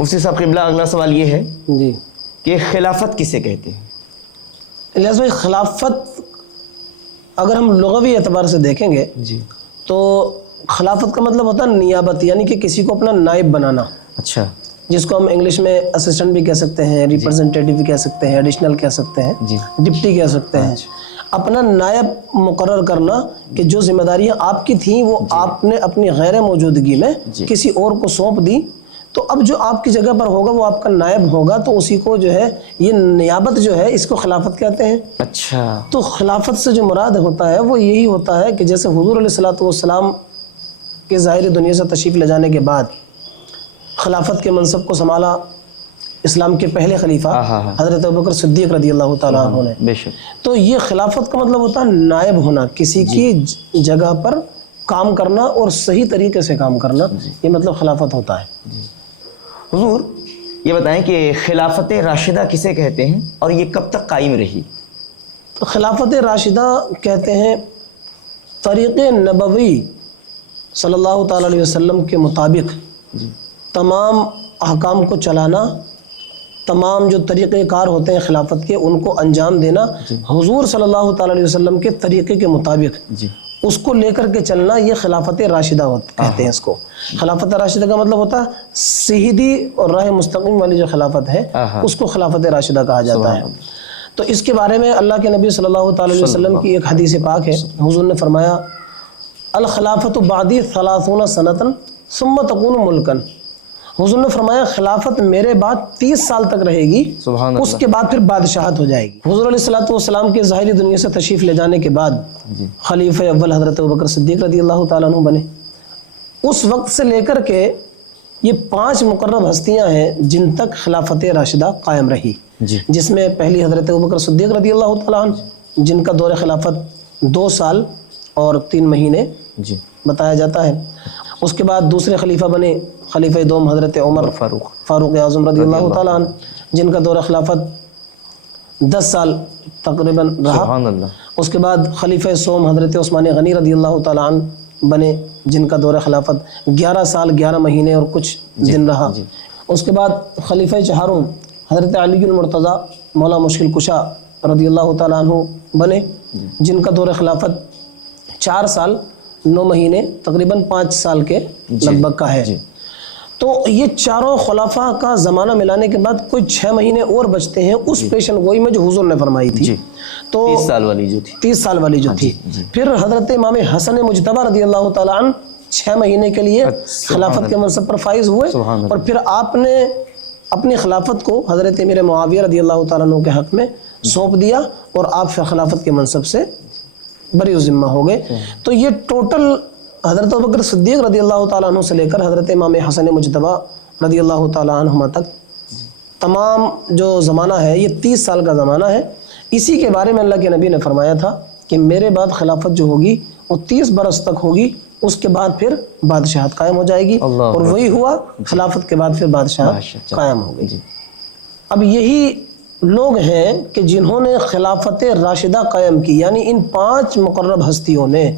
مفتی صاحب قبلہ، اگلا سوال یہ ہے جی کہ خلافت کسے کہتے ہیں؟ لہذا خلافت اگر ہم لغوی اعتبار سے دیکھیں گے جی تو خلافت کا مطلب ہوتا ہے نیابت، یعنی کہ کسی کو اپنا نائب بنانا، اچھا جس کو ہم انگلش میں اسسٹنٹ بھی کہہ سکتے ہیں، ریپرزنٹیٹیو بھی کہہ سکتے ہیں، ایڈیشنل کہہ سکتے ہیں، جی ڈپٹی کہہ سکتے ہیں۔ اپنا نائب مقرر کرنا کہ جو ذمہ داریاں آپ کی تھیں وہ آپ نے اپنی غیر موجودگی میں کسی اور کو سونپ دی، تو اب جو آپ کی جگہ پر ہوگا وہ آپ کا نائب ہوگا، تو اسی کو جو ہے یہ نیابت جو ہے اس کو خلافت کہتے ہیں۔ اچھا، تو خلافت سے جو مراد ہوتا ہے وہ یہی ہوتا ہے کہ جیسے حضور علیہ الصلوۃ والسلام کے ظاہری دنیا سے تشریف لے جانے کے بعد خلافت کے منصب کو سنبھالا اسلام کے پہلے خلیفہ حضرت ابوبکر صدیق رضی اللہ تعالیٰ عنہ نے، بے شک، تو یہ خلافت کا مطلب ہوتا ہے نائب ہونا، کسی کی جگہ پر کام کرنا اور صحیح طریقے سے کام کرنا، یہ مطلب خلافت ہوتا ہے۔ حضور یہ بتائیں کہ خلافت راشدہ کسے کہتے ہیں اور یہ کب تک قائم رہی؟ تو خلافت راشدہ کہتے ہیں طریق نبوی صلی اللہ تعالیٰ علیہ وسلم کے مطابق تمام احکام کو چلانا، تمام جو طریقہ کار ہوتے ہیں خلافت کے ان کو انجام دینا حضور صلی اللہ تعالیٰ علیہ وسلم کے طریقے کے مطابق، اس کو لے کر کے چلنا، یہ خلافت راشدہ کہتے ہیں اس کو۔ خلافت راشدہ کا مطلب ہوتا ہے سیدھی اور راہ مستقیم والی جو خلافت ہے اس کو خلافت راشدہ کہا جاتا ہے۔ تو اس کے بارے میں اللہ کے نبی صلی اللہ تعالیٰ علیہ وسلم کی ایک حدیث پاک ہے، حضور نے فرمایا الخلافت بعدی 30 سنۃ ثم تکون ملکا، حضور نے فرمایا خلافت میرے بعد 30 سال تک رہے گی، اس کے بعد پھر بادشاہت ہو جائے گی۔ حضور علیہ الصلوۃ والسلام کے ظاہری دنیا سے تشریف لے جانے کے بعد خلیفہ اول حضرت ابوبکر صدیق رضی اللہ تعالیٰ عنہ بنے۔ اس وقت سے لے کر کے یہ 5 مقرب ہستیاں ہیں جن تک خلافت راشدہ قائم رہی، جس میں پہلی حضرت ابوبکر صدیق رضی اللہ تعالیٰ عنہ جن کا دور خلافت 2 سال اور 3 مہینے بتایا جاتا ہے۔ اس کے بعد دوسرے خلیفہ بنے خلیفہ دوم حضرت عمر فاروق اعظم رضی اللہ تعالیٰ عنہ، جن کا دور خلافت 10 سال تقریباً رہا۔ اس کے بعد خلیفہ سوم حضرت عثمان غنی رضی اللہ تعالیٰ عنہ بنے، جن کا دور خلافت 11 سال 11 مہینے اور کچھ دن رہا۔ اس کے بعد خلیفہ چہارم حضرت علی المرتضیٰ مولا مشکل کشا رضی اللہ تعالیٰ عنہ بنے، جن کا دور خلافت 4 سال 9 مہینے تقریباً 5 سال کے لگ بھگ کا ہے۔ تو یہ چاروں خلفاء کا زمانہ ملانے کے بعد کوئی 6 مہینے اور بچتے ہیں اس پیشن گوئی میں جو حضور نے فرمائی تھی، تو 30 سال والی جو تھی، 30 سال والی جو تھی۔ پھر حضرت امام حسن مجتبی رضی اللہ تعالیٰ عنہ 6 مہینے کے لیے خلافت کے منصب پر فائز ہوئے، اور پھر آپ نے اپنی خلافت کو حضرت امیر معاویہ رضی اللہ تعالیٰ عنہ کے حق میں سونپ دیا، اور آپ پھر خلافت کے منصب سے بری ذمہ ہو گئے۔ تو یہ ٹوٹل حضرت ابوبکر صدیق رضی اللہ تعالیٰ عنہ سے لے کر حضرت امام حسن مجتبی رضی اللہ تعالیٰ عنہما تک تمام جو زمانہ ہے یہ 30 سال کا زمانہ ہے۔ اسی کے بارے میں اللہ کے نبی نے فرمایا تھا کہ میرے بعد خلافت جو ہوگی وہ 30 برس تک ہوگی، اس کے بعد پھر بادشاہت قائم ہو جائے گی، اور وہی ہوا، خلافت کے بعد پھر بادشاہت قائم ہو گئی۔ اب یہی لوگ ہیں کہ جنہوں نے خلافت راشدہ قائم کی، یعنی ان 5 مقرب ہستیوں نے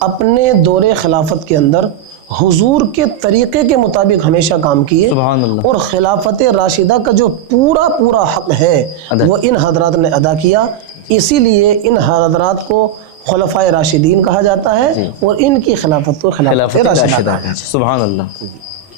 اپنے دور خلافت کے اندر حضور کے طریقے کے مطابق ہمیشہ کام کیے، اور خلافت راشدہ کا جو پورا حق ہے وہ ان حضرات نے ادا کیا۔ اسی لیے ان حضرات کو خلفائے راشدین کہا جاتا ہے، اور ان کی خلافت کو خلافت راشدہ کہا جاتا ہے۔ سبحان اللہ۔